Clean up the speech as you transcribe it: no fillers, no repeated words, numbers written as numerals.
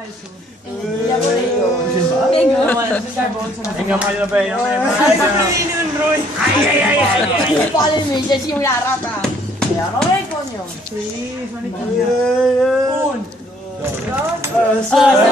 Ya boleh yo. Venga, Mario Bello. Paling meja sih udah rata. Ya, no ve coño. Ah,